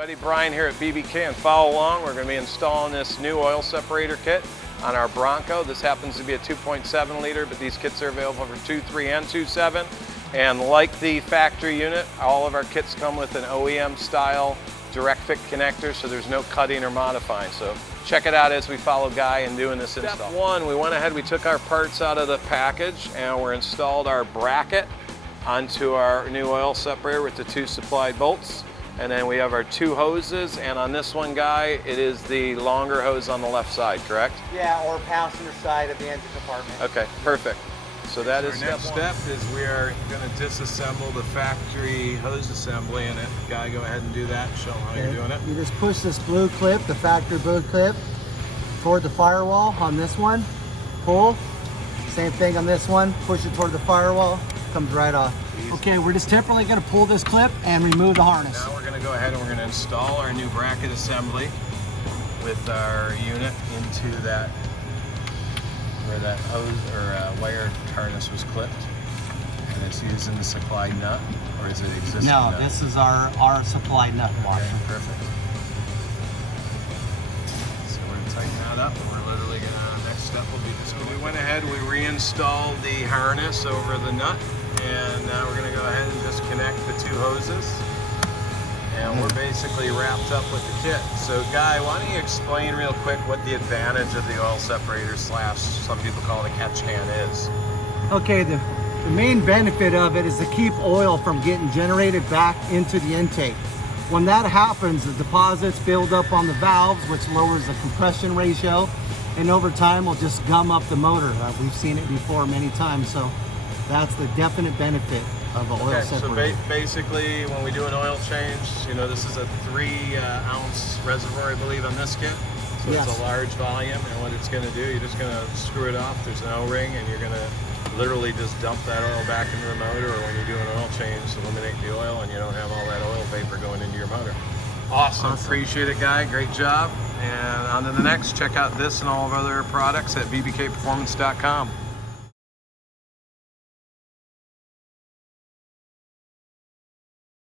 Buddy Brian here at BBK, and follow along. We're going to be installing this new oil separator kit on our Bronco. This happens to be a 2.7 liter, but these kits are available for 2.3 and 2.7. And like the factory unit, all of our kits come with an OEM style direct fit connector, so there's no cutting or modifying. So check it out as we follow Guy in doing this install. Step one, we went ahead, we took our parts out of the package and we installed our bracket onto our new oil separator with the 2 supplied bolts. And then we have our 2 hoses, and on this one, Guy, it is the longer hose on the left side, correct? Yeah, or passenger side of the engine compartment. Okay, perfect. So that is our next step is we are going to disassemble the factory hose assembly in it. Guy, go ahead and do that. Show them how you're doing it. You just push this blue clip, the factory blue clip, toward the firewall on this one. Pull. Same thing on this one. Push it toward the firewall. Comes right off. Easy. Okay, we're just temporarily going to pull this clip and remove the harness. Now we're going to go ahead and we're going to install our new bracket assembly with our unit into that where that hose or wire harness was clipped. And it's using the supply nut, or is it existing No, nut? this is our supply nut washer. Okay, perfect. So we're going to tighten that up, and we're literally going to, next step will be this. So we went ahead, we reinstalled the harness over the nut, and now we're going to go ahead and just connect the 2 hoses. And we're basically wrapped up with the kit. So Guy, why don't you explain real quick what the advantage of the oil separator / some people call it a catch can is? Okay, the main benefit of it is to keep oil from getting generated back into the intake. When that happens, the deposits build up on the valves, which lowers the compression ratio, and over time will just gum up the motor. We've seen it before many times, so that's the definite benefit of an oil separator. So basically, when we do an oil change, you know, this is a 3-ounce reservoir, I believe, on this kit. So yes. It's a large volume, and what it's going to do, you're just going to screw it off. There's an O-ring, and you're going to literally just dump that oil back into the motor, or when you do an oil change, eliminate the oil, and you don't have all that oil vapor going into your motor. Awesome. Appreciate it, Guy. Great job. And on to the next. Check out this and all of our other products at bbkperformance.com.